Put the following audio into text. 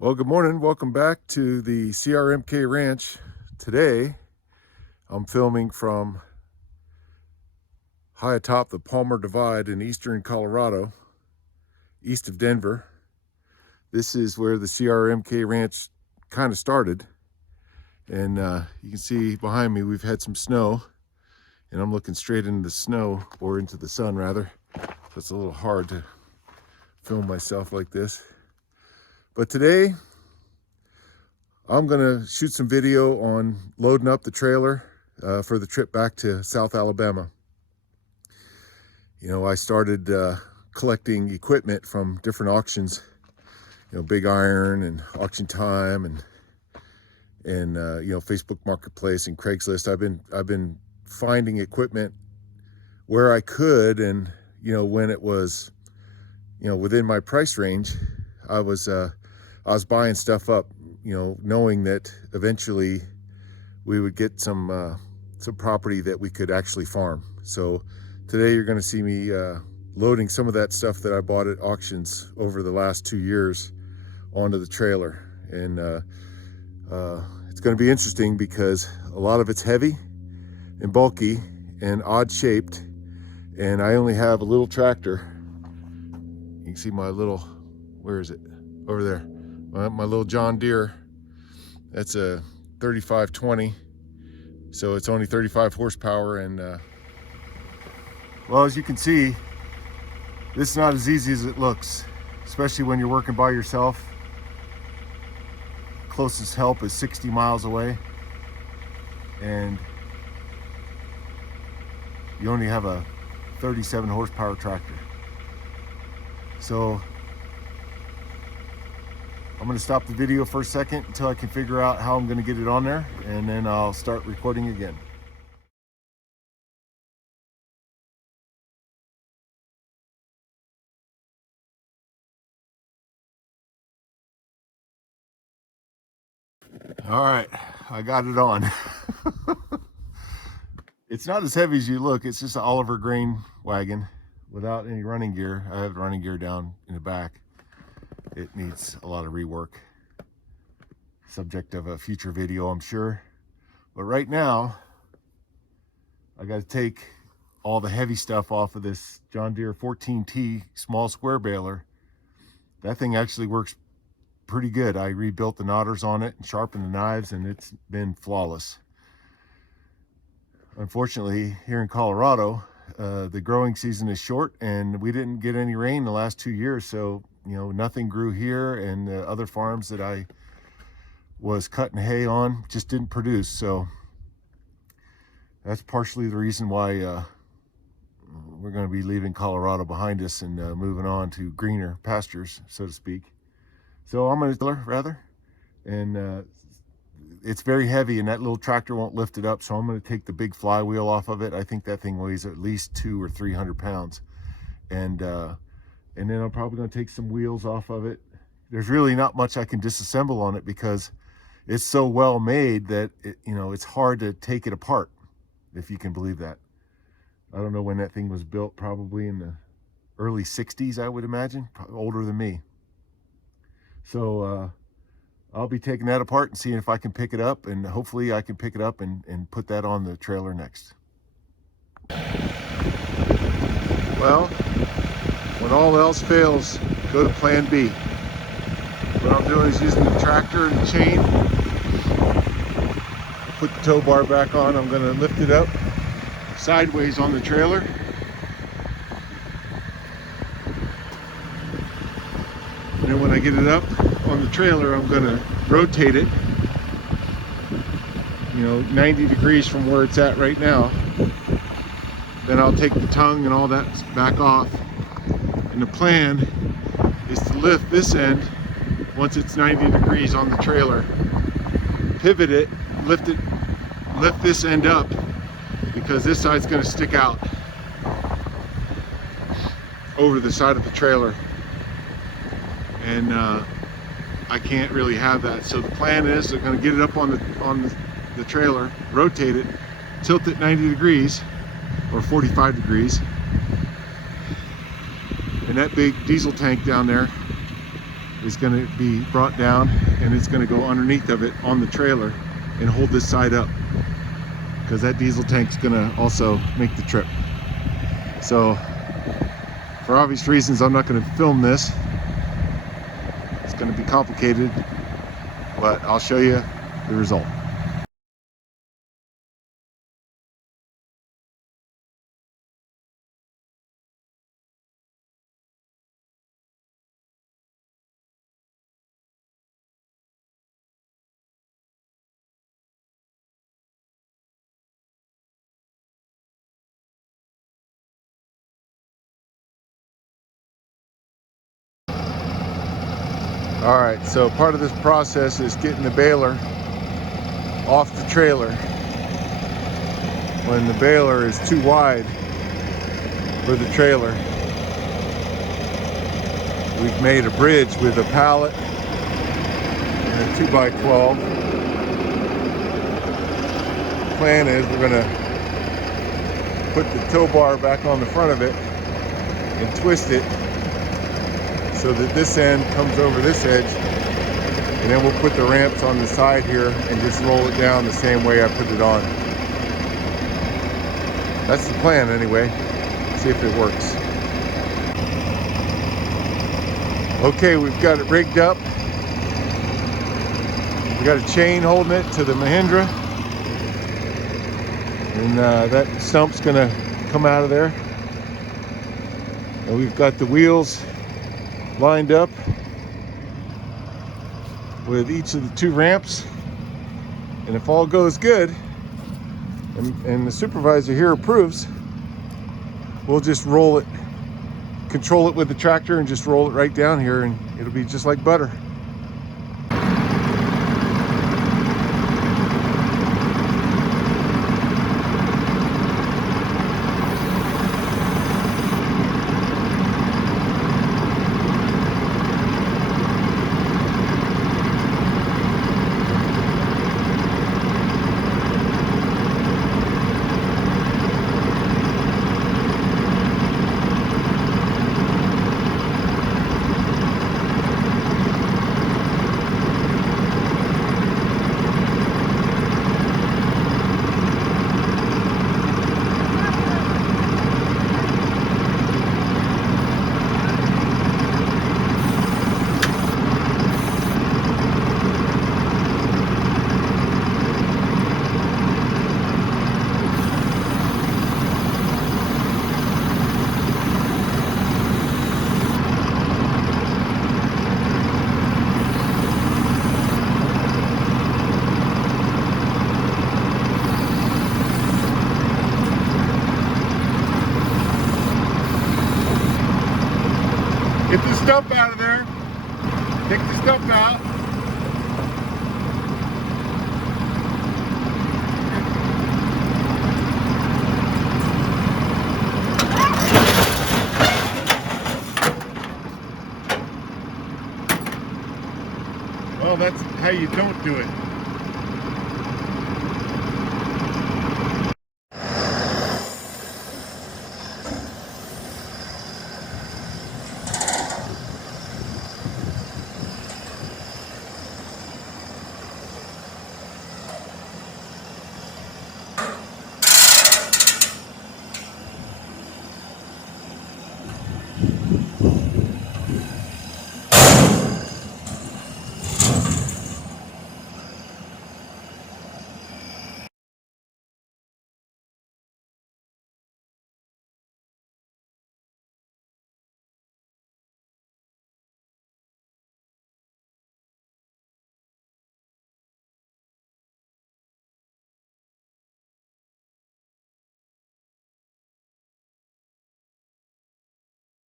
Well, good morning. Welcome back to the CRMK Ranch. Today, I'm filming from high atop the Palmer Divide in eastern Colorado, east of Denver. This is where the CRMK Ranch kind of started. And you can see behind me, we've had some snow. And I'm looking straight into the snow, or into the sun rather. So it's a little hard to film myself like this. But today, I'm gonna shoot some video on loading up the trailer for the trip back to South Alabama. You know, I started collecting equipment from different auctions, you know, Big Iron and Auction Time and you know, Facebook Marketplace and Craigslist. I've been finding equipment where I could, and you know, when it was, you know, within my price range, I was buying stuff up, you know, knowing that eventually we would get some property that we could actually farm. So today you're going to see me loading some of that stuff that I bought at auctions over the last 2 years onto the trailer. And it's going to be interesting because a lot of it's heavy and bulky and odd shaped, and I only have a little tractor. You can see my little, where is it? Over there. My little John Deere. That's a 3520, so it's only 35 horsepower. And well, as you can see, this is not as easy as it looks, especially when you're working by yourself. Closest help is 60 miles away, and you only have a 37 horsepower tractor. So I'm going to stop the video for a second until I can figure out how I'm going to get it on there, and then I'll start recording again. All right, I got it on. It's not as heavy as you look. It's just an Oliver grain wagon without any running gear. I have running gear down in the back. It needs a lot of rework. Subject of a future video, I'm sure. But right now, I got to take all the heavy stuff off of this John Deere 14T small square baler. That thing actually works pretty good. I rebuilt the knotters on it and sharpened the knives, and it's been flawless. Unfortunately, here in Colorado, the growing season is short, and we didn't get any rain the last 2 years, so you know, nothing grew here, and the other farms that I was cutting hay on just didn't produce. So that's partially the reason why we're going to be leaving Colorado behind us and moving on to greener pastures, so to speak. So I'm going to rather, and it's very heavy, and that little tractor won't lift it up, so I'm going to take the big flywheel off of it. I think that thing weighs at least 200 or 300 pounds, and then I'm probably going to take some wheels off of it. There's really not much I can disassemble on it because it's so well made that you know, it's hard to take it apart, if you can believe that. I don't know when that thing was built, probably in the early 60s, I would imagine, probably older than me. So I'll be taking that apart and seeing if I can pick it up, and hopefully I can pick it up and put that on the trailer next. Well, when all else fails, go to plan B. What I'm doing is using the tractor and the chain. Put the tow bar back on. I'm going to lift it up sideways on the trailer. And then when I get it up on the trailer, I'm going to rotate it, you know, 90 degrees from where it's at right now. Then I'll take the tongue and all that back off. And the plan is to lift this end once it's 90 degrees on the trailer, pivot it, lift this end up, because this side's going to stick out over the side of the trailer, and I can't really have that. So the plan is they're going to get it up on the trailer, rotate it, tilt it 90 degrees or 45 degrees, and that big diesel tank down there is going to be brought down, and it's going to go underneath of it on the trailer and hold this side up, because that diesel tank's going to also make the trip. So for obvious reasons, I'm not going to film this. It's going to be complicated, but I'll show you the result. All right, so part of this process is getting the baler off the trailer. When the baler is too wide for the trailer, we've made a bridge with a pallet and a 2x12. The plan is we're gonna put the tow bar back on the front of it and twist it so that this end comes over this edge, and then we'll put the ramps on the side here and just roll it down the same way I put it on. That's the plan anyway. See if it works. Okay, we've got it rigged up. We got a chain holding it to the Mahindra, and that stump's gonna come out of there. And we've got the wheels lined up with each of the two ramps, and if all goes good and the supervisor here approves, we'll just roll it, control it with the tractor and just roll it right down here, and it'll be just like butter. Get the stump out of there. Take the stump out. Well, that's how you don't do it.